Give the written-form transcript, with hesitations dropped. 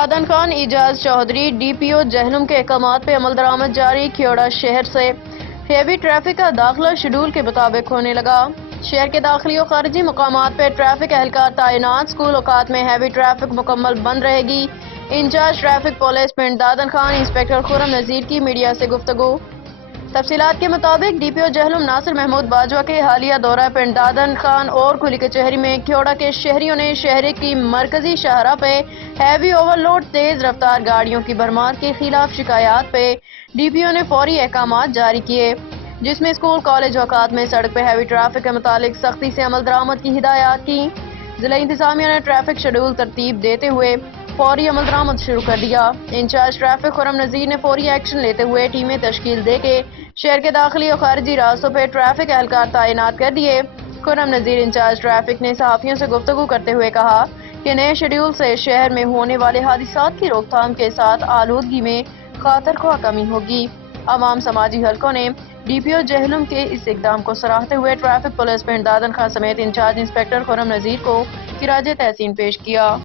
دادن خان اعجاز Chaudhry D P او جہلم کے احکامات پہ عمل درآمد جاری کھیوڑا شہر سے ہیوی ٹریفک کا داخلہ شیڈول کے مطابق ہونے لگا۔ شہر کے داخلی و خارجی مقامات پہ ٹریفک اہلکار تعینات، اسکول اوقات میں ہیوی ٹریفک مکمل بند رہے گی۔ Incharge traffic police Pind Dadan Khan inspector خرم نذیر کی میڈیا سے گفتگو۔ تفصیلات کے مطابق ڈی پی او جہلم ناصر محمود باجوہ کے حالیہ دورہ پنڈ دادن خان اور کھلی کچہری میں کھیوڑا کے شہریوں نے شہر کی مرکزی شاہراہ پہ ہیوی اوور لوڈ تیز رفتار گاڑیوں کی بھرمار کے خلاف شکایات پہ ڈی پی او نے فوری احکامات جاری کیے، جس میں اسکول کالج اوقات میں سڑک پہ ہیوی ٹریفک کے متعلق سختی سے عمل درآمد کی ہدایات کی۔ ضلع انتظامیہ نے ٹریفک شیڈول ترتیب دیتے ہوئے فوری عمل درآمد شروع کر دیا۔ انچارج ٹریفک خرم نذیر نے فوری ایکشن لیتے ہوئے ٹیمیں تشکیل دے کے شہر کے داخلی و خارجی راستوں پہ ٹریفک اہلکار تعینات کر دیے۔ خرم نذیر انچارج ٹریفک نے صحافیوں سے گفتگو کرتے ہوئے کہا کہ نئے شیڈول سے شہر میں ہونے والے حادثات کی روک تھام کے ساتھ آلودگی میں خاطر خواہ کمی ہوگی۔ عوام سماجی حلقوں نے ڈی پی او جہلم کے اس اقدام کو سراہتے ہوئے ٹریفک پولیس پنڈ دادن خان سمیت انچارج انسپکٹر خرم نذیر کو خراج تحسین پیش کیا۔